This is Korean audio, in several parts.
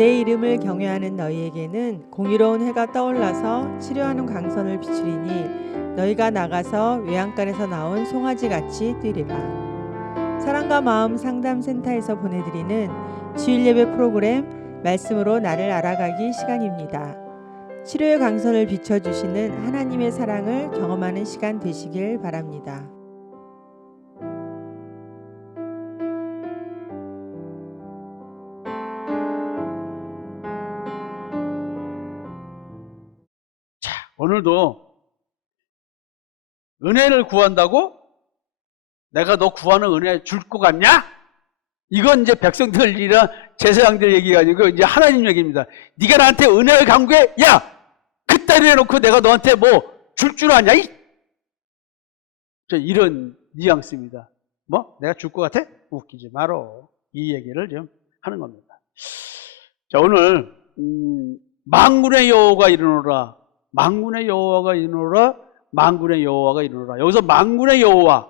내 이름을 경외하는 너희에게는 공의로운 해가 떠올라서 치료하는 광선을 비추리니 너희가 나가서 외양간에서 나온 송아지같이 뛰리라. 사랑과 마음 상담센터에서 보내드리는 주일예배 프로그램 말씀으로 나를 알아가기 시간입니다. 치료의 광선을 비춰주시는 하나님의 사랑을 경험하는 시간 되시길 바랍니다. 오늘도 은혜를 구한다고? 내가 너 구하는 은혜 줄 것 같냐? 이건 이제 백성들이나 제사장들 얘기가 아니고 이제 하나님 얘기입니다. 네가 나한테 은혜를 간구해? 야! 그따위 해놓고 내가 너한테 뭐 줄 줄 아냐? 이런 뉘앙스입니다. 뭐? 내가 줄 것 같아? 웃기지 마라. 이 얘기를 좀 하는 겁니다. 자, 오늘 만군의 여호와가 이르노라. 만군의 여호와가 이르노라. 만군의 여호와가 이르노라. 여기서 만군의 여호와,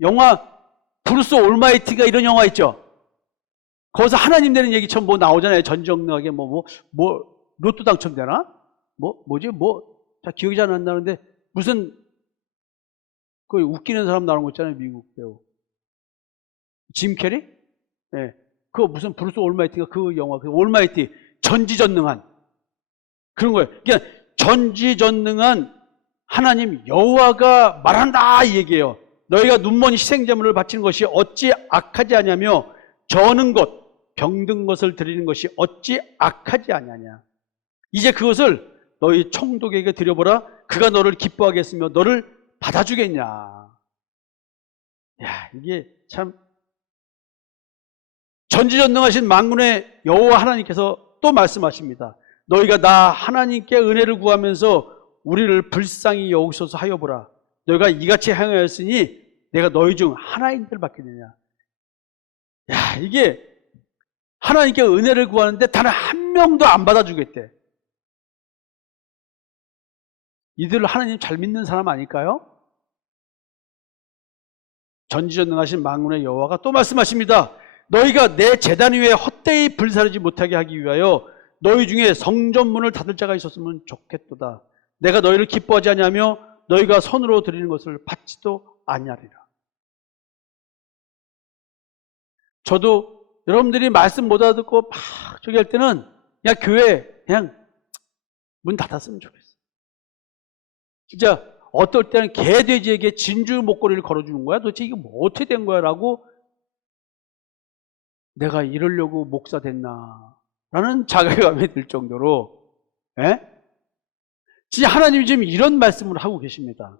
영화 브루스 올마이티가 이런 영화 있죠. 거기서 하나님 되는 얘기처럼 뭐 나오잖아요. 전지전능하게 뭐 로또 당첨되나? 자, 기억이 잘 안 나는데 무슨 그 웃기는 사람 나오는 거 있잖아요. 미국 배우 짐 캐리? 네. 그 무슨 브루스 올마이티가 그 영화, 그 올마이티 전지전능한 그런 거예요. 그러니까 전지전능한 하나님 여호와가 말한다 이 얘기예요. 너희가 눈먼 희생제물을 바치는 것이 어찌 악하지 아니하며 저는 것 병든 것을 드리는 것이 어찌 악하지 아니하냐. 이제 그것을 너희 총독에게 드려보라. 그가 너를 기뻐하게 했으며 너를 받아주겠냐. 야, 이게 참 전지전능하신 만군의 여호와 하나님께서 또 말씀하십니다. 너희가 나 하나님께 은혜를 구하면서 우리를 불쌍히 여기소서 하여 보라. 너희가 이같이 행하였으니 내가 너희 중 하나인들 받겠느냐. 야, 이게 하나님께 은혜를 구하는데 단 한 명도 안 받아주겠대. 이들 하나님 잘 믿는 사람 아닐까요? 전지전능하신 만군의 여호와가 또 말씀하십니다. 너희가 내 제단 위에 헛되이 불사르지 못하게 하기 위하여 너희 중에 성전문을 닫을 자가 있었으면 좋겠도다. 내가 너희를 기뻐하지 아니하며 너희가 손으로 드리는 것을 받지도 아니하리라. 저도 여러분들이 말씀 못 알아듣고 막 저기 할 때는 그냥 교회 그냥 문 닫았으면 좋겠어요. 진짜 어떨 때는 개돼지에게 진주 목걸이를 걸어주는 거야? 도대체 이게 뭐 어떻게 된 거야? 라고 내가 이러려고 목사 됐나? 라는 자괴감이 들 정도로, 진짜 하나님이 지금 이런 말씀을 하고 계십니다.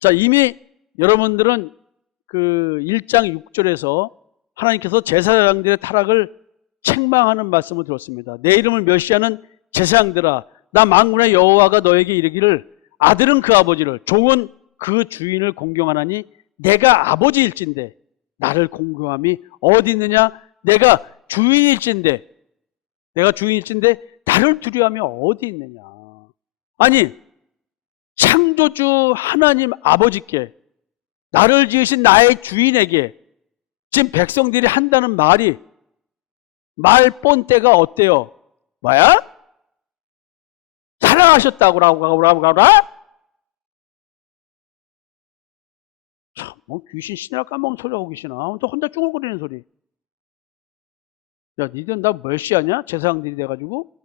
자, 이미 여러분들은 그 1장 6절에서 하나님께서 제사장들의 타락을 책망하는 말씀을 들었습니다. 내 이름을 멸시하는 제사장들아, 나 만군의 여호와가 너에게 이르기를 아들은 그 아버지를, 종은 그 주인을 공경하나니 내가 아버지일진데 나를 공경함이 어디 있느냐? 내가 주인일진데 나를 두려워함이 어디 있느냐. 아니, 창조주 하나님 아버지께, 나를 지으신 나의 주인에게 지금 백성들이 한다는 말이, 말 본때가 어때요? 뭐야? 사랑하셨다고 참, 뭐 귀신 신이라 까먹은 소리 하고 계시나? 또 혼자 쭈글거리는 소리. 야, 니들 나 멸시하냐? 제사장들이 돼가지고?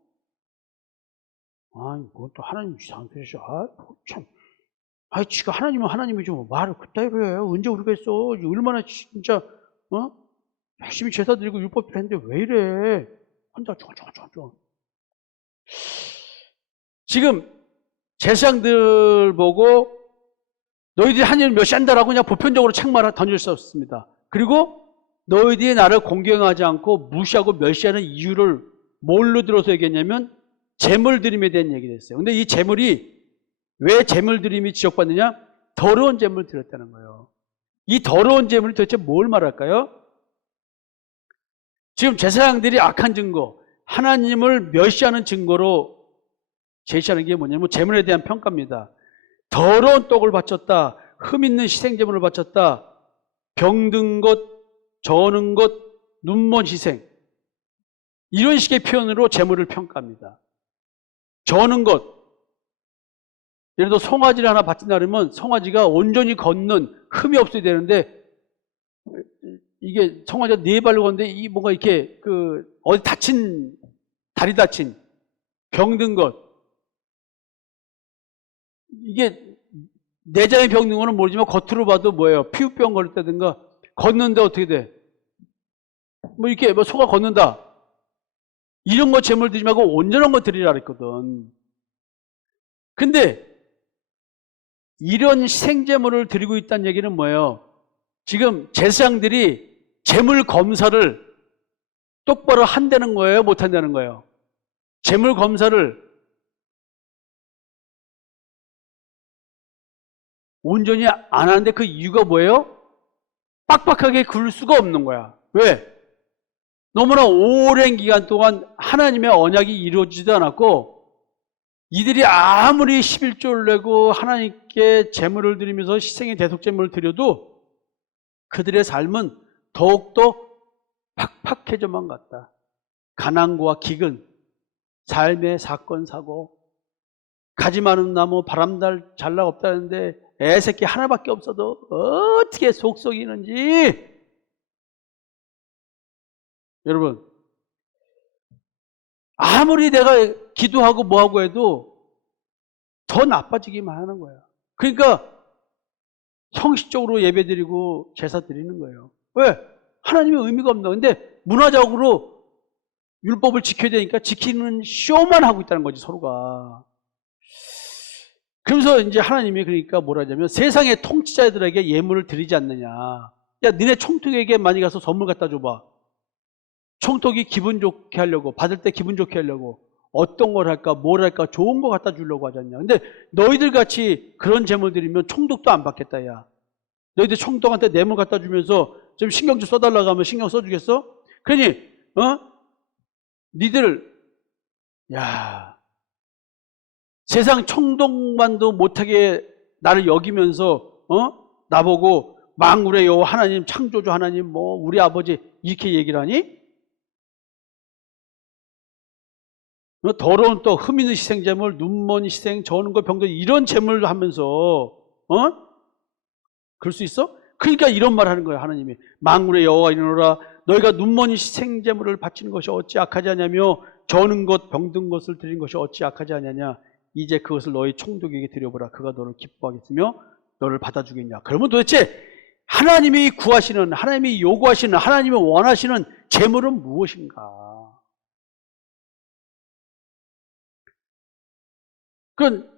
아이, 그것도 하나님 이상한 소리죠. 참. 지가 하나님은 하나님이지 뭐 말을 그따위로 해. 언제 우리가 했어? 얼마나 진짜, 열심히 제사 드리고 율법을 했는데 왜 이래? 혼자 쭈글쭈글. 지금 제사장들 보고 너희들이 하나님을 멸시한다라고 그냥 보편적으로 책망을 던질 수 없습니다. 그리고 너희들이 나를 공경하지 않고 무시하고 멸시하는 이유를 뭘로 들어서 얘기했냐면 제물드림에 대한 얘기를 했어요. 근데 이 제물이 왜 제물드림이 지적받느냐? 더러운 제물을 드렸다는 거예요. 이 더러운 제물이 도대체 뭘 말할까요? 지금 제사장들이 악한 증거, 하나님을 멸시하는 증거로 제시하는 게 뭐냐면 제물에 대한 평가입니다. 더러운 떡을 바쳤다, 흠 있는 희생제물을 바쳤다, 병든 것, 저는 것, 눈먼 희생, 이런 식의 표현으로 재물을 평가합니다. 저는 것. 예를 들어 송아지를 하나 바친다 그러면 송아지가 온전히 걷는 흠이 없어야 되는데 이게 송아지가 네 발로 걷는데 이 뭔가 이렇게 어디 다리 다친 병든 것. 이게 내장에 병든 거는 모르지만 겉으로 봐도 뭐예요? 피부병 걸렸다든가 걷는데 어떻게 돼? 뭐 이렇게 뭐 소가 걷는다. 이런 거 재물 드리지 말고 온전한 거 드리라 그랬거든. 근데 이런 희생제물을 드리고 있다는 얘기는 뭐예요? 지금 제사장들이 재물 검사를 똑바로 한다는 거예요? 못 한다는 거예요? 재물 검사를 온전히 안 하는데 그 이유가 뭐예요? 빡빡하게 굴 수가 없는 거야. 왜? 너무나 오랜 기간 동안 하나님의 언약이 이루어지지도 않았고 이들이 아무리 11조를 내고 하나님께 제물을 드리면서 희생의 대속제물을 드려도 그들의 삶은 더욱더 팍팍해져만 갔다. 가난과 기근, 삶의 사건 사고, 가지 많은 나무 바람달 잘락 없다는데 애새끼 하나밖에 없어도 어떻게 속썩이는지. 여러분, 아무리 내가 기도하고 뭐하고 해도 더 나빠지기만 하는 거야. 그러니까 형식적으로 예배드리고 제사 드리는 거예요. 왜? 하나님의 의미가 없나. 근데 문화적으로 율법을 지켜야 되니까 지키는 쇼만 하고 있다는 거지, 서로가. 그러면서 이제 하나님이 그러니까 뭐라 하냐면 세상의 통치자들에게 예물을 드리지 않느냐. 야, 니네 총독에게 많이 가서 선물 갖다 줘봐. 총독이 기분 좋게 하려고, 받을 때 기분 좋게 하려고 어떤 걸 할까, 뭘 할까, 좋은 거 갖다 주려고 하지 않냐. 근데 너희들 같이 그런 재물 드리면 총독도 안 받겠다, 야. 너희들 총독한테 뇌물 갖다 주면서 좀 신경 좀 써달라고 하면 신경 써주겠어? 그러니, 니들, 야, 세상 총독만도 못하게 나를 여기면서, 나보고 만군의 여호와 하나님, 창조주 하나님, 뭐, 우리 아버지, 이렇게 얘기를 하니? 더러운 또 흠 있는 희생제물, 눈먼 희생, 저는 거 병도 이런 제물을 하면서 그럴 수 있어? 그러니까 이런 말 하는 거예요. 하나님이 만군의 여호와 이르노라 너희가 눈먼 희생제물을 바치는 것이 어찌 악하지 않냐며 저는 것 병든 것을 드린 것이 어찌 악하지 않냐냐. 이제 그것을 너희 총독에게 드려보라. 그가 너를 기뻐하겠으며 너를 받아주겠냐. 그러면 도대체 하나님이 구하시는, 하나님이 요구하시는, 하나님이 원하시는 제물은 무엇인가? 그건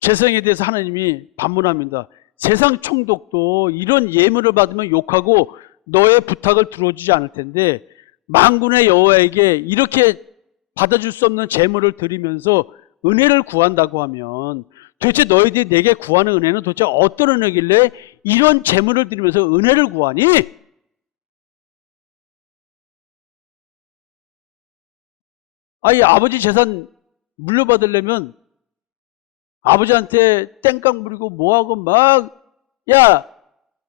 제사장에 대해서 하나님이 반문합니다. 세상 총독도 이런 예물을 받으면 욕하고 너의 부탁을 들어주지 않을 텐데 만군의 여호와에게 이렇게 받아줄 수 없는 제물을 드리면서 은혜를 구한다고 하면 도대체 너희들이 내게 구하는 은혜는 도대체 어떤 은혜길래 이런 제물을 드리면서 은혜를 구하니? 아이 아버지 재산 물려받으려면 아버지한테 땡깡 부리고 뭐하고 막, 야,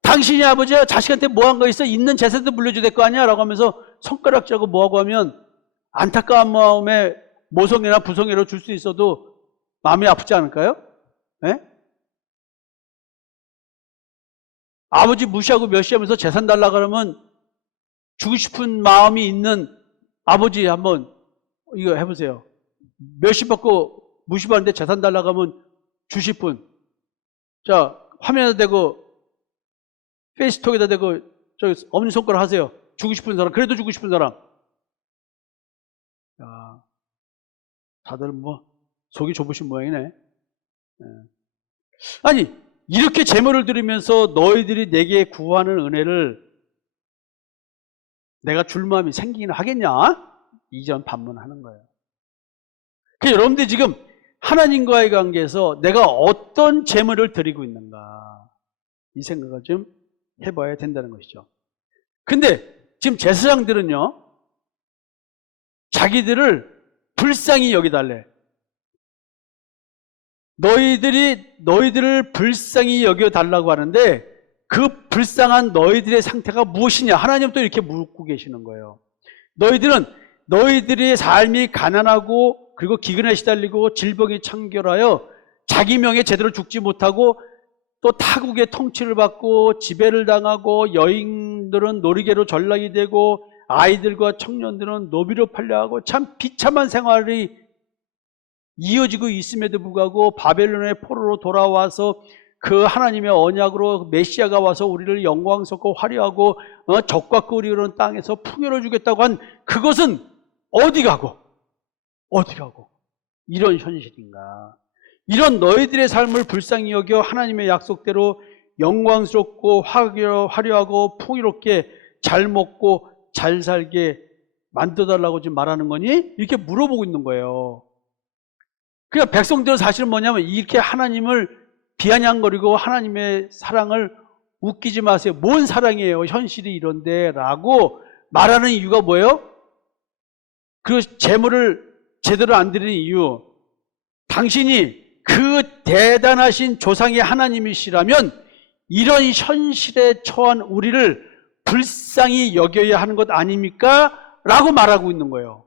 당신이 아버지야 자식한테 뭐한 거 있어? 있는 재산도 물려줘야 될 거 아니야? 라고 하면서 손가락질하고 뭐하고 하면 안타까운 마음에 모성애나 부성애로 줄 수 있어도 마음이 아프지 않을까요? 네? 아버지 무시하고 멸시하면서 재산 달라 그러면 주고 싶은 마음이 있는 아버지 한번 이거 해보세요. 멸시받고 무시받는데 재산 달라고 하면 주실 분. 자, 화면에다 대고 페이스톡에다 대고 저기 엄지손가락 하세요. 주고 싶은 사람. 그래도 주고 싶은 사람. 야, 다들 뭐 속이 좁으신 모양이네. 네. 아니 이렇게 제물을 드리면서 너희들이 내게 구하는 은혜를 내가 줄 마음이 생기긴 하겠냐? 이전 반문하는 거예요. 그러니까 여러분들이 지금 하나님과의 관계에서 내가 어떤 제물을 드리고 있는가 이 생각을 좀 해봐야 된다는 것이죠. 근데 지금 제사장들은요 자기들을 불쌍히 여기달래. 너희들을 불쌍히 여겨달라고 하는데 그 불쌍한 너희들의 상태가 무엇이냐 하나님도 이렇게 묻고 계시는 거예요. 너희들은 너희들의 삶이 가난하고 그리고 기근에 시달리고 질병이 창궐하여 자기 명예 제대로 죽지 못하고 또 타국의 통치를 받고 지배를 당하고 여인들은 놀이개로 전락이 되고 아이들과 청년들은 노비로 팔려하고 참 비참한 생활이 이어지고 있음에도 불구하고 바벨론의 포로로 돌아와서 그 하나님의 언약으로 메시아가 와서 우리를 영광스럽고 화려하고 적과 꿀이 흐르는 땅에서 풍요를 주겠다고 한 그것은 어디 가고 이런 현실인가? 이런 너희들의 삶을 불쌍히 여겨 하나님의 약속대로 영광스럽고 화려하고 풍요롭게 잘 먹고 잘 살게 만들어달라고 지금 말하는 거니? 이렇게 물어보고 있는 거예요. 그러니까 백성들은 사실은 뭐냐면 이렇게 하나님을 비아냥거리고 하나님의 사랑을 웃기지 마세요. 뭔 사랑이에요? 현실이 이런데 라고 말하는 이유가 뭐예요? 그 재물을 제대로 안 드리는 이유, 당신이 그 대단하신 조상의 하나님이시라면 이런 현실에 처한 우리를 불쌍히 여겨야 하는 것 아닙니까? 라고 말하고 있는 거예요.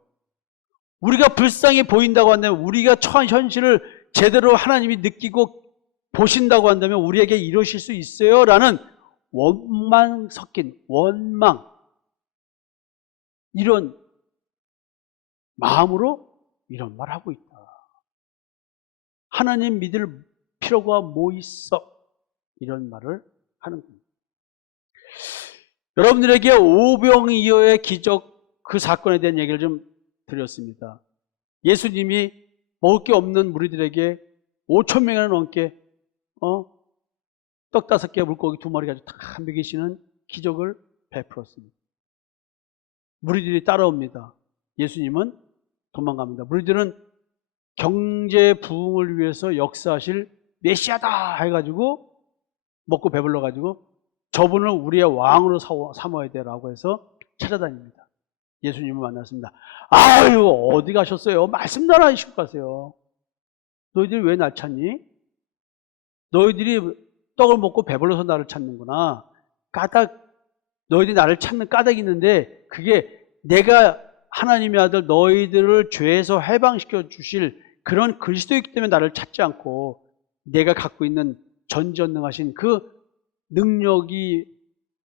우리가 불쌍히 보인다고 한다면, 우리가 처한 현실을 제대로 하나님이 느끼고 보신다고 한다면 우리에게 이러실 수 있어요? 라는 원망 섞인 원망, 이런 마음으로 이런 말 하고 있다. 하나님 믿을 필요가 뭐 있어? 이런 말을 하는 겁니다. 여러분들에게 오병이어의 기적, 그 사건에 대한 얘기를 좀 드렸습니다. 예수님이 먹을 게 없는 무리들에게 5천 명이나 넘게 떡 5개, 물고기 2마리 가지고 다 먹이시는 기적을 베풀었습니다. 무리들이 따라옵니다. 예수님은 도망갑니다. 무리들은 경제 부흥을 위해서 역사하실 메시아다 해가지고 먹고 배불러가지고 저분을 우리의 왕으로 삼아야 되라고 해서 찾아다닙니다. 예수님을 만났습니다. 아유, 어디 가셨어요? 말씀도 안 하시고 가세요. 너희들이 왜 날 찾니? 너희들이 떡을 먹고 배불러서 나를 찾는구나. 너희들이 나를 찾는 까닭이 있는데, 그게 내가 하나님의 아들 너희들을 죄에서 해방시켜 주실 그런 그리스도이기 때문에 나를 찾지 않고 내가 갖고 있는 전지전능하신 그 능력이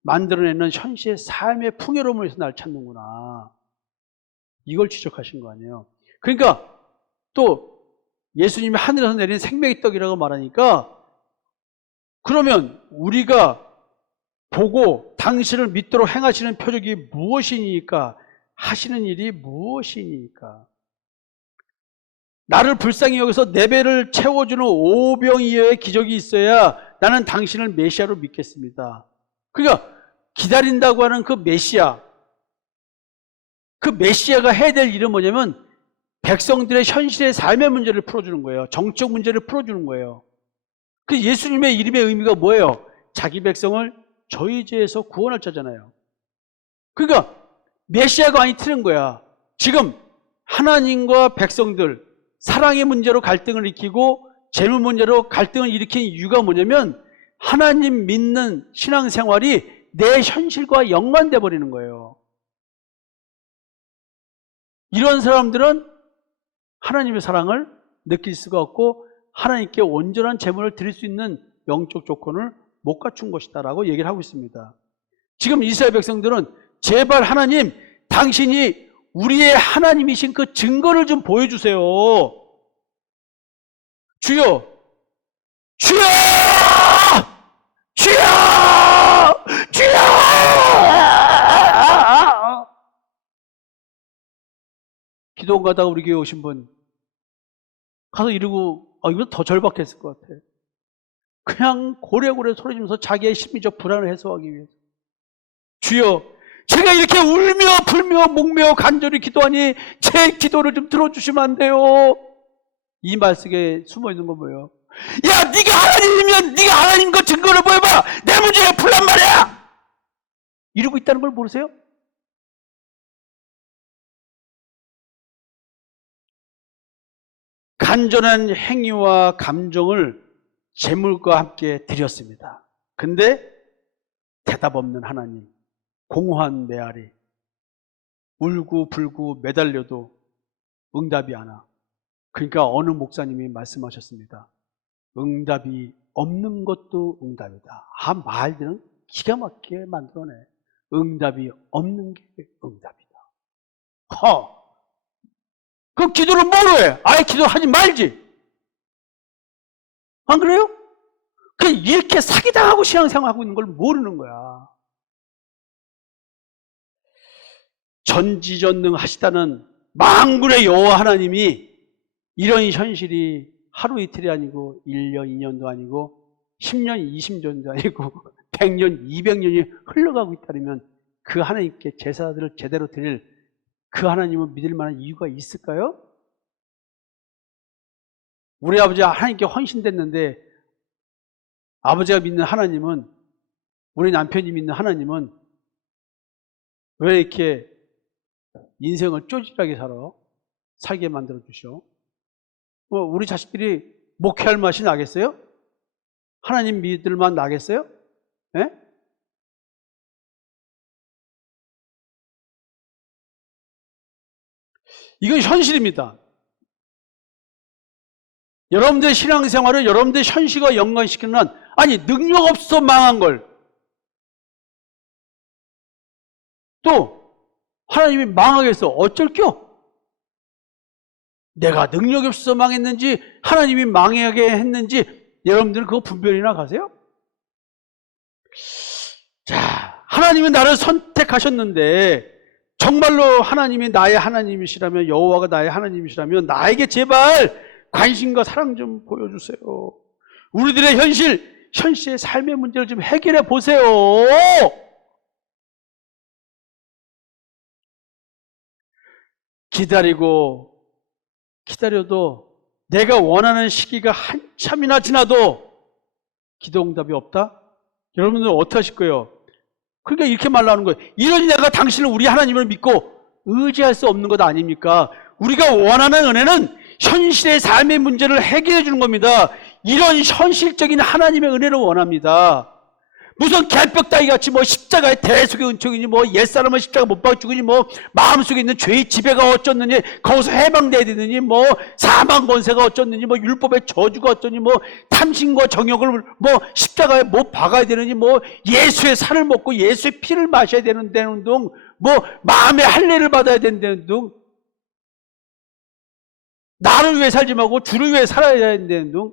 만들어내는 현실의 삶의 풍요로움을 위해서 나를 찾는구나. 이걸 지적하신 거 아니에요. 그러니까 또 예수님이 하늘에서 내린 생명의 떡이라고 말하니까, 그러면 우리가 보고 당신을 믿도록 행하시는 표적이 무엇이니까, 하시는 일이 무엇이니까, 나를 불쌍히 여기서 내 배를 채워주는 오병이어의 기적이 있어야 나는 당신을 메시아로 믿겠습니다. 그러니까 기다린다고 하는 그 메시아, 그 메시아가 해야 될 일은 뭐냐면 백성들의 현실의 삶의 문제를 풀어주는 거예요. 정적 문제를 풀어주는 거예요. 그 예수님의 이름의 의미가 뭐예요? 자기 백성을 저희 죄에서 구원할 자잖아요. 그러니까 메시아가 아니 틀린 거야. 지금 하나님과 백성들 사랑의 문제로 갈등을 일으키고 재물 문제로 갈등을 일으킨 이유가 뭐냐면 하나님 믿는 신앙생활이 내 현실과 연관돼 버리는 거예요. 이런 사람들은 하나님의 사랑을 느낄 수가 없고 하나님께 온전한 재물을 드릴 수 있는 영적 조건을 못 갖춘 것이다라고 얘기를 하고 있습니다. 지금 이스라엘 백성들은 제발 하나님, 당신이 우리의 하나님이신 그 증거를 좀 보여주세요. 주여! 주여! 주여! 주여! 기도 가다가 우리 교회 오신 분 가서 이러고 이거 더 절박했을 것 같아요. 그냥 고래고래 소리 지면서 자기의 심리적 불안을 해소하기 위해서, 주여, 제가 이렇게 울며 불며 목며 간절히 기도하니 제 기도를 좀 들어주시면 안 돼요? 이 말 속에 숨어있는 건 뭐예요? 야, 네가 하나님이면 네가 하나님 그 증거를 보여봐. 내 문제가 풀란 말이야. 이러고 있다는 걸 모르세요? 간절한 행위와 감정을 재물과 함께 드렸습니다. 근데 대답 없는 하나님, 공허한 메아리, 울고 불고 매달려도 응답이 안 와. 그러니까 어느 목사님이 말씀하셨습니다. 응답이 없는 것도 응답이다. 말들은 기가 막히게 만들어내. 응답이 없는 게 응답이다. 그럼 기도를 뭐로 해? 아예 기도하지 말지. 안 그래요? 이렇게 사기당하고 신앙생활하고 있는 걸 모르는 거야. 전지전능하시다는 만군의 여호와 하나님이 이런 현실이 하루 이틀이 아니고 1년, 2년도 아니고 10년, 20년도 아니고 100년, 200년이 흘러가고 있다면 그 하나님께 제사들을 제대로 드릴 그 하나님을 믿을 만한 이유가 있을까요? 우리 아버지가 하나님께 헌신됐는데 아버지가 믿는 하나님은, 우리 남편이 믿는 하나님은 왜 이렇게 인생을 쪼질하게 살게 만들어 주셔? 우리 자식들이 목회할 맛이 나겠어요? 하나님 믿을 맛 나겠어요? 예? 이건 현실입니다. 여러분들의 신앙생활을 여러분들의 현실과 연관시키는 한, 아니 능력 없어 망한 걸 또 하나님이 망하게 해서 어쩔겨? 내가 능력이 없어서 망했는지 하나님이 망하게 했는지 여러분들은 그거 분별이나 가세요? 자, 하나님은 나를 선택하셨는데 정말로 하나님이 나의 하나님이시라면, 여호와가 나의 하나님이시라면 나에게 제발 관심과 사랑 좀 보여주세요. 우리들의 현실의 삶의 문제를 좀 해결해 보세요. 기다려도 내가 원하는 시기가 한참이나 지나도 기도 응답이 없다? 여러분들은 어떻게 하실 거예요? 그러니까 이렇게 말하는 거예요. 이러니 내가 당신을 우리 하나님을 믿고 의지할 수 없는 것 아닙니까? 우리가 원하는 은혜는 현실의 삶의 문제를 해결해 주는 겁니다. 이런 현실적인 하나님의 은혜를 원합니다. 무슨 개벽 따위 같이 십자가의 대속의 은총이니 옛사람은 십자가 못 박아 죽으니 마음속에 있는 죄의 지배가 어쩌느니, 거기서 해방돼야 되느니, 사망 권세가 어쩌느니, 율법의 저주가 어쩌니, 탐심과 정욕을 십자가에 못 박아야 되느니, 예수의 살을 먹고 예수의 피를 마셔야 되는 등, 마음의 할례를 받아야 되는 등, 나를 위해 살지 말고 주를 위해 살아야 되는 등.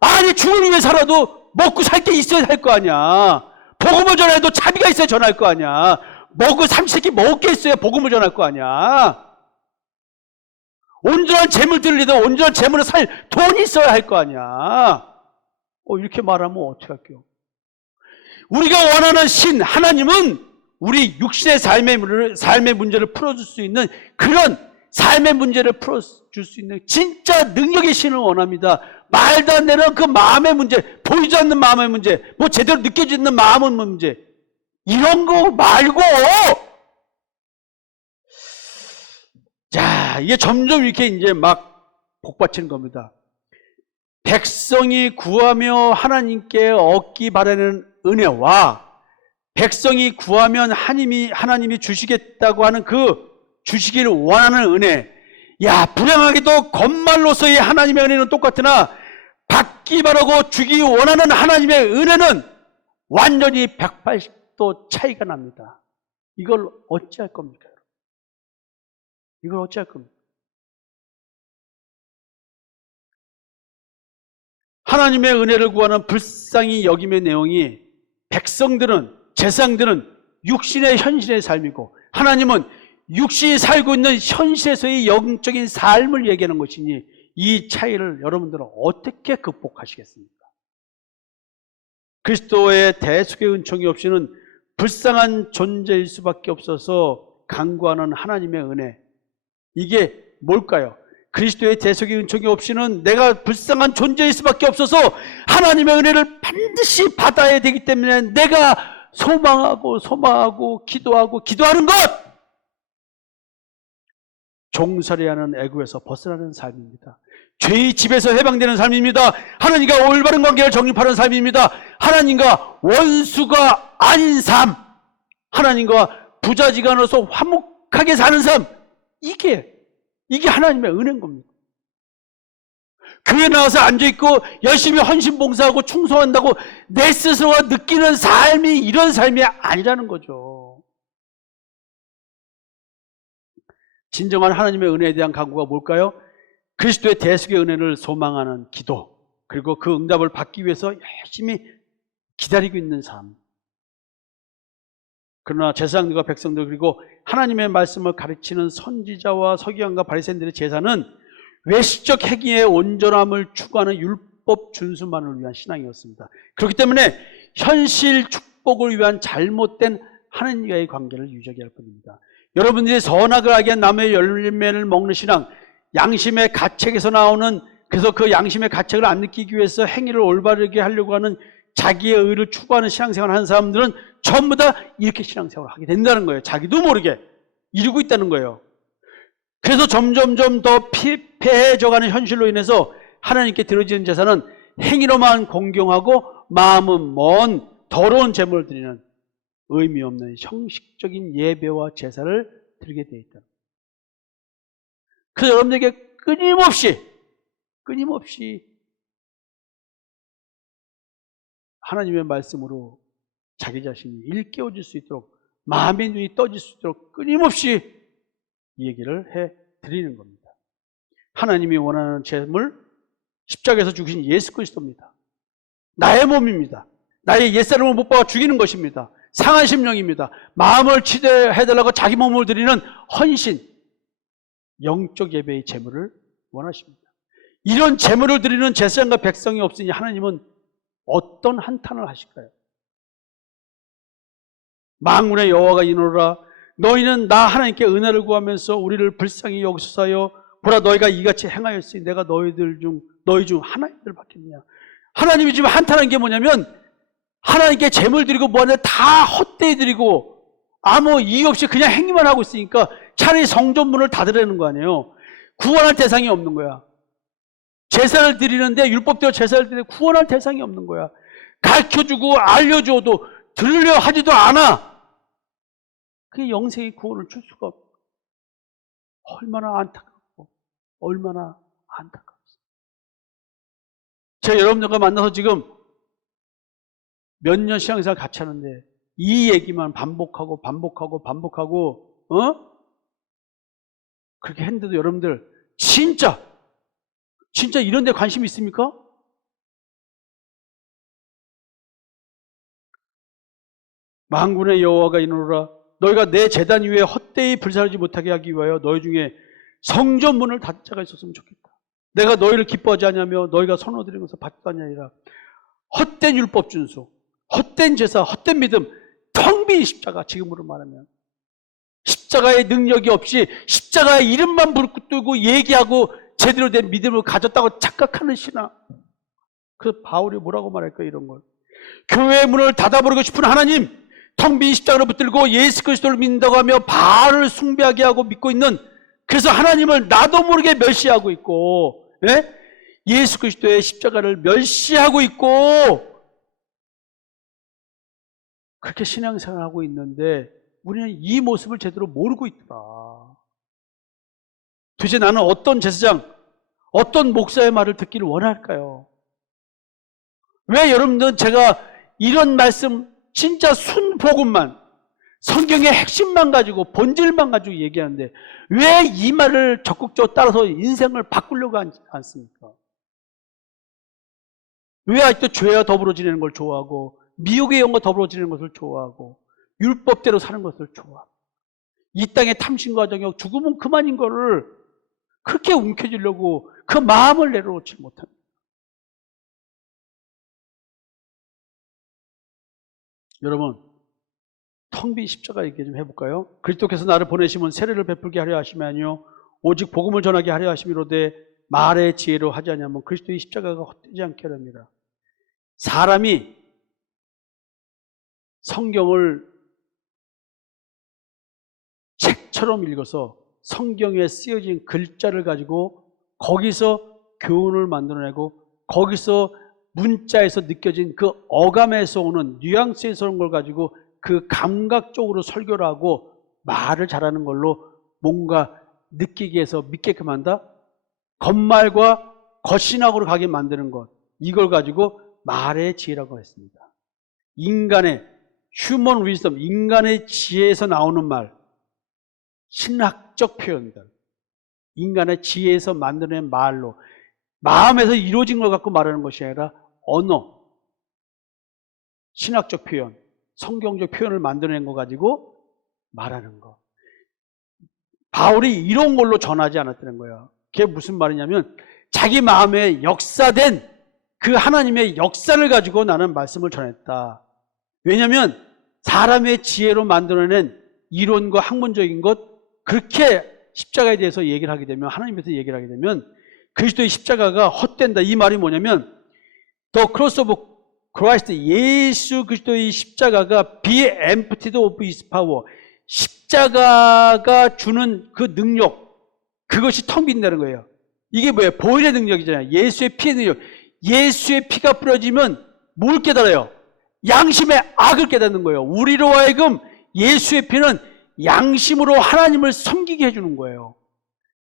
아니, 주를 위해 살아도 먹고 살 게 있어야 할 거 아니야. 복음을 전해도 차비가 있어야 전할 거 아니야. 삼시세끼 먹을 게 있어야 복음을 전할 거 아니야. 온전한 재물들을 내도 온전한 재물을 살 돈이 있어야 할 거 아니야. 이렇게 말하면 어떻게 할게요? 우리가 원하는 하나님은 우리 육신의 삶의 문제를 풀어줄 수 있는, 그런 삶의 문제를 풀어줄 수 있는 진짜 능력의 신을 원합니다. 말도 안 되는 그 마음의 문제, 보이지 않는 마음의 문제, 제대로 느껴지는 마음의 문제, 이런 거 말고, 자, 이게 점점 이렇게 이제 막 복받치는 겁니다. 백성이 구하며 하나님께 얻기 바라는 은혜와 백성이 구하면 하나님이 주시겠다고 하는 그 주시기를 원하는 은혜. 불행하게도 겉말로서의 하나님의 은혜는 똑같으나 받기 바라고 주기 원하는 하나님의 은혜는 완전히 180도 차이가 납니다. 이걸 어찌할 겁니까? 이걸 어찌할 겁니까? 하나님의 은혜를 구하는 불쌍히 여김의 내용이, 백성들은, 제사장들은 육신의 현실의 삶이고 하나님은 육신이 살고 있는 현실에서의 영적인 삶을 얘기하는 것이니, 이 차이를 여러분들은 어떻게 극복하시겠습니까? 그리스도의 대속의 은총이 없이는 불쌍한 존재일 수밖에 없어서 간구하는 하나님의 은혜, 이게 뭘까요? 그리스도의 대속의 은총이 없이는 내가 불쌍한 존재일 수밖에 없어서 하나님의 은혜를 반드시 받아야 되기 때문에 내가 소망하고 기도하는 것, 종살이야 하는 애구에서 벗어나는 삶입니다. 죄의 집에서 해방되는 삶입니다. 하나님과 올바른 관계를 정립하는 삶입니다. 하나님과 원수가 아닌 삶, 하나님과 부자지간으로서 화목하게 사는 삶, 이게 하나님의 은혜인 겁니다. 교회 나와서 앉아있고 열심히 헌신봉사하고 충성한다고 내 스스로가 느끼는 삶이 이런 삶이 아니라는 거죠. 진정한 하나님의 은혜에 대한 간구가 뭘까요? 그리스도의 대속의 은혜를 소망하는 기도, 그리고 그 응답을 받기 위해서 열심히 기다리고 있는 삶. 그러나 제사장들과 백성들, 그리고 하나님의 말씀을 가르치는 선지자와 서기관과 바리새인들의 제사는 외식적 행위의 온전함을 추구하는 율법 준수만을 위한 신앙이었습니다. 그렇기 때문에 현실 축복을 위한 잘못된 하나님과의 관계를 유지하게 할 뿐입니다. 여러분들이 선악을 알게 한 나무의 열매를 먹는 신앙, 양심의 가책에서 나오는, 그래서 그 양심의 가책을 안 느끼기 위해서 행위를 올바르게 하려고 하는 자기의 의를 추구하는 신앙생활을 하는 사람들은 전부 다 이렇게 신앙생활을 하게 된다는 거예요. 자기도 모르게 이루고 있다는 거예요. 그래서 점점점 더 폐해져가는 현실로 인해서 하나님께 드려지는 제사는 행위로만 공경하고 마음은 먼 더러운 제물을 드리는 의미 없는 형식적인 예배와 제사를 드리게 되어 있다. 그래서 여러분들에게 끊임없이 하나님의 말씀으로 자기 자신이 일깨워질 수 있도록, 마음의 눈이 떠질 수 있도록 끊임없이 이 얘기를 해 드리는 겁니다. 하나님이 원하는 제물, 십자가에서 죽으신 예수 그리스도입니다. 나의 몸입니다. 나의 옛사람을 못 박아 죽이는 것입니다. 상한 심령입니다. 마음을 치료해달라고 자기 몸을 드리는 헌신, 영적 예배의 제물을 원하십니다. 이런 제물을 드리는 제사장과 백성이 없으니 하나님은 어떤 한탄을 하실까요? 만군의 여호와가 이노라, 너희는 나 하나님께 은혜를 구하면서 우리를 불쌍히 여기소서. 보라, 너희가 이같이 행하였으니 내가 너희 중 하나님들 받겠느냐. 하나님이 지금 한탄한 게 뭐냐면, 하나님께 제물 드리고 뭐하는데 다 헛되이 드리고 아무 이유 없이 그냥 행위만 하고 있으니까 차라리 성전문을 닫으라는 거 아니에요. 구원할 대상이 없는 거야. 제사를 드리는데, 율법대로 제사를 드리는데 구원할 대상이 없는 거야. 가르쳐주고 알려줘도 들으려 하지도 않아. 그게 영생의 구원을 줄 수가 없어. 얼마나 안타깝고 얼마나 안타깝습니다. 제가 여러분들과 만나서 지금 몇 년 신앙생활 같이 하는데 이 얘기만 반복하고 그렇게 했는데도 여러분들 진짜 이런 데 관심 있습니까? 만군의 여호와가 이노라, 너희가 내 제단 위에 헛되이 불사르지 못하게 하기 위하여 너희 중에 성전문을 닫은 자가 있었으면 좋겠다. 내가 너희를 기뻐하지 않냐며 너희가 선호드리는 것을 받지도 않냐니라. 헛된 율법 준수, 헛된 제사, 헛된 믿음, 텅 빈 십자가. 지금으로 말하면 십자가의 능력이 없이 십자가의 이름만 부르고 얘기하고 제대로 된 믿음을 가졌다고 착각하는 신앙. 그 바울이 뭐라고 말할까, 이런 걸. 교회의 문을 닫아버리고 싶은 하나님, 텅 빈 십자가를 붙들고 예수 그리스도를 믿는다고 하며 바알을 숭배하게 하고 믿고 있는, 그래서 하나님을 나도 모르게 멸시하고 있고, 예수 그리스도의 십자가를 멸시하고 있고, 그렇게 신앙생활을 하고 있는데 우리는 이 모습을 제대로 모르고 있더라. 도대체 나는 어떤 제사장, 어떤 목사의 말을 듣기를 원할까요? 왜 여러분들은 제가 이런 말씀 진짜 순복음만, 성경의 핵심만 가지고, 본질만 가지고 얘기하는데 왜 이 말을 적극적으로 따라서 인생을 바꾸려고 하지 않습니까? 왜 아직도 죄와 더불어 지내는 걸 좋아하고, 미혹의 영과 더불어 지내는 것을 좋아하고, 율법대로 사는 것을 좋아하고, 이 땅의 탐심과 정욕, 죽으면 그만인 거를 그렇게 움켜쥐려고 그 마음을 내려놓지 못합니다. 여러분, 텅 빈 십자가 얘기 좀 해볼까요? 그리스도께서 나를 보내시면 세례를 베풀게 하려 하심이 아니요 오직 복음을 전하게 하려 하심이로되 말의 지혜로 하지 않으면 그리스도의 십자가가 헛되지 않게 하렵니다. 사람이 성경을 책처럼 읽어서 성경에 쓰여진 글자를 가지고 거기서 교훈을 만들어내고, 거기서 문자에서 느껴진 그 어감에서 오는 뉘앙스에서 오는 걸 가지고 그 감각적으로 설교를 하고 말을 잘하는 걸로 뭔가 느끼게 해서 믿게끔 한다? 겉말과 겉신학으로 가게 만드는 것, 이걸 가지고 말의 지혜라고 했습니다. 인간의 휴먼 위즈덤, 인간의 지혜에서 나오는 말, 신학적 표현들, 인간의 지혜에서 만드는 말로 마음에서 이루어진 걸 갖고 말하는 것이 아니라 언어, 신학적 표현, 성경적 표현을 만들어낸 거 가지고 말하는 거. 바울이 이런 걸로 전하지 않았다는 거예요. 그게 무슨 말이냐면 자기 마음에 역사된 그 하나님의 역사를 가지고 나는 말씀을 전했다. 왜냐하면 사람의 지혜로 만들어낸 이론과 학문적인 것, 그렇게 십자가에 대해서 얘기를 하게 되면, 하나님에서 얘기를 하게 되면 그리스도의 십자가가 헛된다. 이 말이 뭐냐면 The cross of Christ, 예수 그리스도의 십자가가 be emptied of his power, 십자가가 주는 그 능력, 그것이 텅 빈다는 거예요. 이게 뭐예요? 보혈의 능력이잖아요. 예수의 피의 능력. 예수의 피가 뿌려지면 뭘 깨달아요? 양심의 악을 깨닫는 거예요. 우리로 하여금 예수의 피는 양심으로 하나님을 섬기게 해주는 거예요.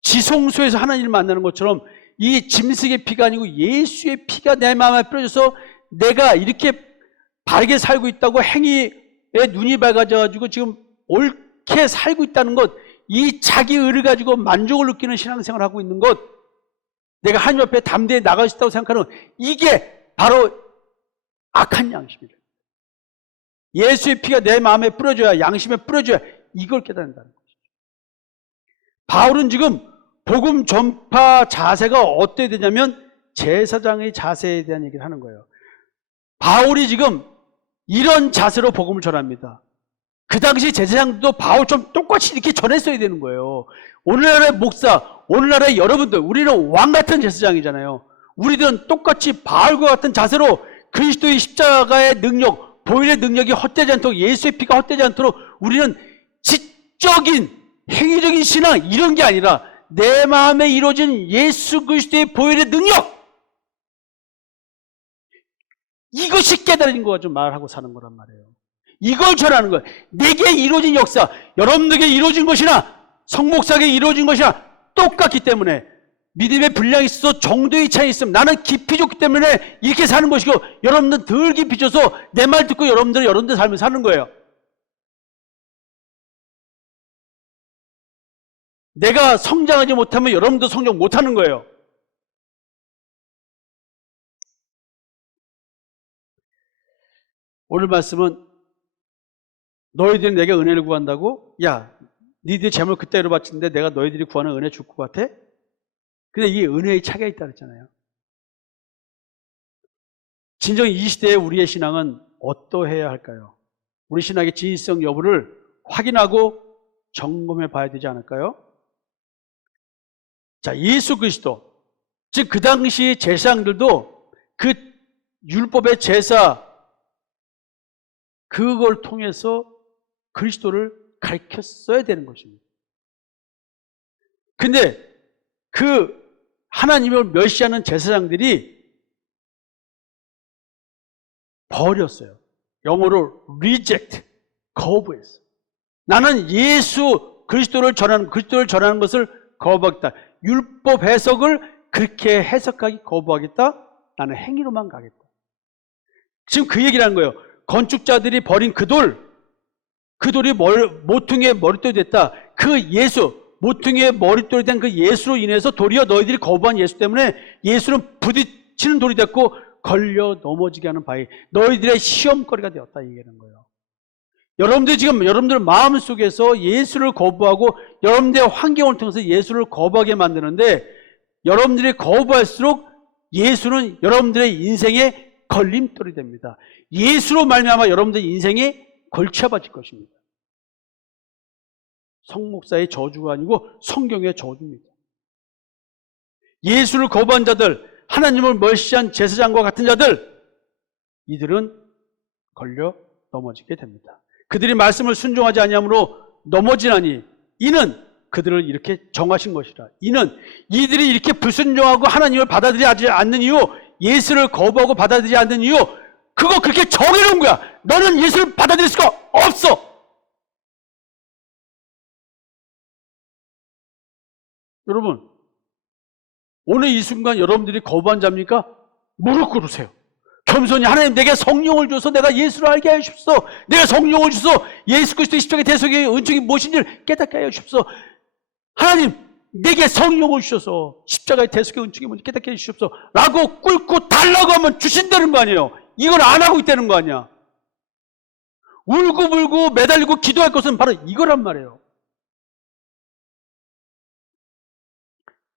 지성소에서 하나님을 만나는 것처럼 이 짐승의 피가 아니고 예수의 피가 내 마음에 뿌려져서 내가 이렇게 바르게 살고 있다고, 행위에 눈이 밝아져가지고 지금 옳게 살고 있다는 것, 이 자기 의를 가지고 만족을 느끼는 신앙생활을 하고 있는 것, 내가 하나님 앞에 담대히 나갈 수 있다고 생각하는 것, 이게 바로 악한 양심이래요. 예수의 피가 내 마음에 뿌려져야, 양심에 뿌려져야 이걸 깨닫는다는 것이죠. 바울은 지금 복음 전파 자세가 어떻게 되냐면 제사장의 자세에 대한 얘기를 하는 거예요. 바울이 지금 이런 자세로 복음을 전합니다. 그 당시 제사장도 바울처럼 똑같이 이렇게 전했어야 되는 거예요. 오늘날의 목사, 오늘날의 여러분들, 우리는 왕 같은 제사장이잖아요. 우리들은 똑같이 바울과 같은 자세로 그리스도의 십자가의 능력, 보혈의 능력이 헛되지 않도록, 예수의 피가 헛되지 않도록 우리는 지적인 행위적인 신앙, 이런 게 아니라 내 마음에 이루어진 예수 그리스도의 보혈의 능력, 이것이 깨달은 거 가지고 말하고 사는 거란 말이에요. 이걸 전하는 거예요. 내게 이루어진 역사, 여러분들에게 이루어진 것이나 성목사에게 이루어진 것이나 똑같기 때문에 믿음의 분량이 있어서 정도의 차이 있으면 나는 깊이 줬기 때문에 이렇게 사는 것이고, 여러분들은 덜 깊이 줘서 내 말 듣고 여러분들 삶을 사는 거예요. 내가 성장하지 못하면 여러분도 성장 못하는 거예요. 오늘 말씀은 너희들이 내게 은혜를 구한다고? 야, 니들이 재물 그때로 바치는데 내가 너희들이 구하는 은혜 줄 것 같아? 근데 이 은혜의 차이가 있다 그랬잖아요. 진정 이 시대에 우리의 신앙은 어떠해야 할까요? 우리 신앙의 진실성 여부를 확인하고 점검해 봐야 되지 않을까요? 자, 예수 그리스도, 즉 그 당시 제사장들도 그 율법의 제사, 그걸 통해서 그리스도를 가르쳤어야 되는 것입니다. 근데 그 하나님을 멸시하는 제사장들이 버렸어요. 영어로 reject, 거부했어요. 나는 예수 그리스도를 전하는 것을 거부하겠다. 율법 해석을 그렇게 해석하기 거부하겠다. 나는 행위로만 가겠다. 지금 그 얘기를 하는 거예요. 건축자들이 버린 그 돌이 모퉁이의 머릿돌이 됐다. 그 예수, 모퉁이의 머릿돌이 된 그 예수로 인해서 도리어 너희들이 거부한 예수 때문에 예수는 부딪히는 돌이 됐고 걸려 넘어지게 하는 바위, 너희들의 시험거리가 되었다, 얘기하는 거예요. 여러분들이 지금 여러분들 마음속에서 예수를 거부하고 여러분들의 환경을 통해서 예수를 거부하게 만드는데, 여러분들이 거부할수록 예수는 여러분들의 인생의 걸림돌이 됩니다. 예수로 말미암아 여러분들의 인생이 걸쳐받을 것입니다. 성목사의 저주가 아니고 성경의 저주입니다. 예수를 거부한 자들, 하나님을 멸시한 제사장과 같은 자들, 이들은 걸려 넘어지게 됩니다. 그들이 말씀을 순종하지 아니함으로 넘어지나니 이는 그들을 이렇게 정하신 것이라. 이는 이들이 이렇게 불순종하고 하나님을 받아들이지 않는 이유, 예수를 거부하고 받아들이지 않는 이유, 그거 그렇게 정해놓은 거야. 너는 예수를 받아들일 수가 없어. 여러분, 오늘 이 순간 여러분들이 거부한 자입니까? 무릎 꿇으세요. 겸손히 하나님 내게 성령을 줘서 내가 예수를 알게 하여 주십시오. 내가 성령을 주소 예수 그리스도의 십자가의 대속의 은총이 무엇인지를 깨닫게 하여 주십시오. 하나님 내게 성령을 주셔서 십자가의 대속의 은총이 뭔지 깨닫게 해 주십시오 라고 꿇고 달라고 하면 주신다는 거 아니에요. 이걸 안 하고 있다는 거 아니야. 울고불고 매달리고 기도할 것은 바로 이거란 말이에요.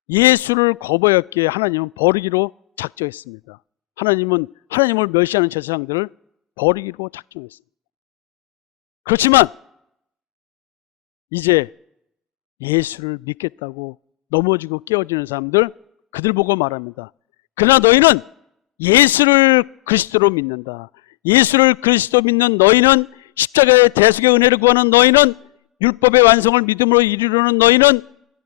예수를 거부했기에 하나님은 버리기로 작정했습니다. 하나님은 하나님을 멸시하는 제사장들을 버리기로 작정했습니다. 그렇지만 이제 예수를 믿겠다고 넘어지고 깨어지는 사람들, 그들 보고 말합니다. 그러나 너희는 예수를 그리스도로 믿는다. 예수를 그리스도 믿는 너희는, 십자가의 대속의 은혜를 구하는 너희는, 율법의 완성을 믿음으로 이루려는 너희는,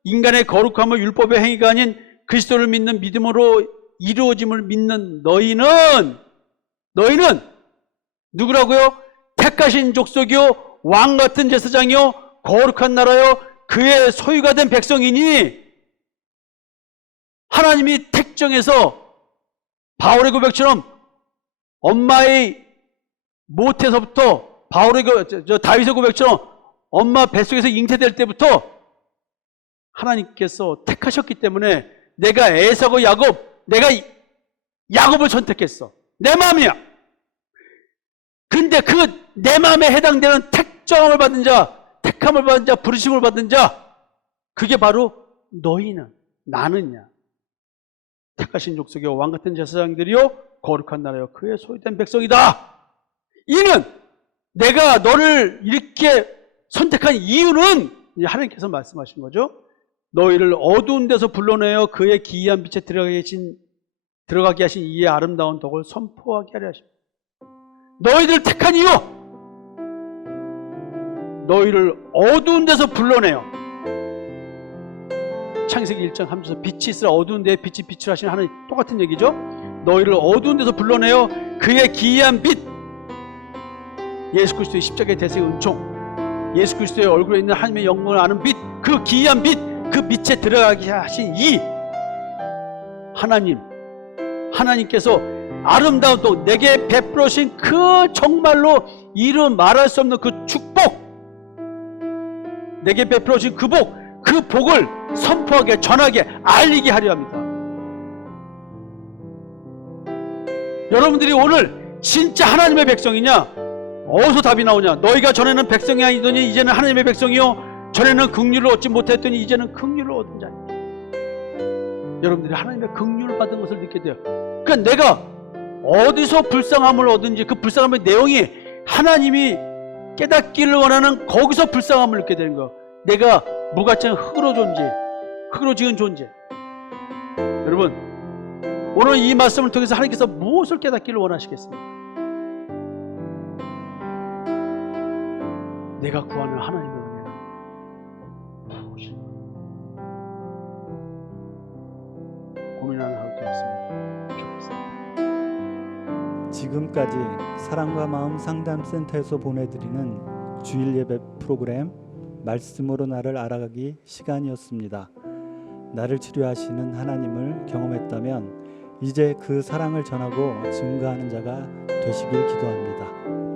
인간의 거룩함을 율법의 행위가 아닌 그리스도를 믿는 믿음으로 이루어짐을 믿는 너희는 누구라고요? 택하신 족속이요 왕 같은 제사장이요 거룩한 나라요 그의 소유가 된 백성이니, 하나님이 택정해서 바울의 고백처럼 엄마의 모태서부터 다윗의 고백처럼 엄마 뱃속에서 잉태될 때부터 하나님께서 택하셨기 때문에 내가 에사고 내가 야곱을 선택했어. 내 마음이야. 근데 그 내 마음에 해당되는 택정을 받은 자, 택함을 받은 자, 부르심을 받은 자, 그게 바로 너희는, 나는야. 택하신 족속이요 왕 같은 제사장들이요 거룩한 나라요 그의 소유된 백성이다. 이는 내가 너를 이렇게 선택한 이유는 하나님께서 말씀하신 거죠. 너희를 어두운 데서 불러내어 그의 기이한 빛에 들어가게 하신 이의 아름다운 덕을 선포하게 하려 하십니다. 너희들 택한 이유, 너희를 어두운 데서 불러내어, 창세기 1장 3절에서 빛이 있으라 어두운 데에 빛이 빛을 하시는 하나님, 똑같은 얘기죠. 너희를 어두운 데서 불러내어 그의 기이한 빛, 예수 그리스도의 십자가의 대속의 은총, 예수 그리스도의 얼굴에 있는 하나님의 영광을 아는 빛, 그 기이한 빛, 그 빛에 들어가게 하신 이 하나님께서 아름다운 또 내게 베풀어 주신 그 정말로 이루 말할 수 없는 그 축복, 내게 베풀어 주신 그 복을 선포하게, 전하게, 알리게 하려 합니다. 여러분들이 오늘 진짜 하나님의 백성이냐? 어디서 답이 나오냐? 너희가 전에는 백성이 아니더니 이제는 하나님의 백성이요, 전에는 긍휼을 얻지 못했더니 이제는 긍휼을 얻은 자니. 여러분들이 하나님의 긍휼을 받은 것을 믿게 돼요. 그러니까 내가 어디서 불쌍함을 얻은지 그 불쌍함의 내용이 하나님이 깨닫기를 원하는 거기서 불쌍함을 느끼게 되는 거예요. 내가 무가치한 흙으로 지은 존재. 여러분, 오늘 이 말씀을 통해서 하나님께서 무엇을 깨닫기를 원하시겠습니까? 내가 구하는 하나님의 은혜는 무엇인가? 고민하는 하루 되었으면 좋겠습니다. 지금까지 사랑과 마음 상담센터에서 보내드리는 주일 예배 프로그램 말씀으로 나를 알아가기 시간이었습니다. 나를 치료하시는 하나님을 경험했다면 이제 그 사랑을 전하고 증거하는 자가 되시길 기도합니다.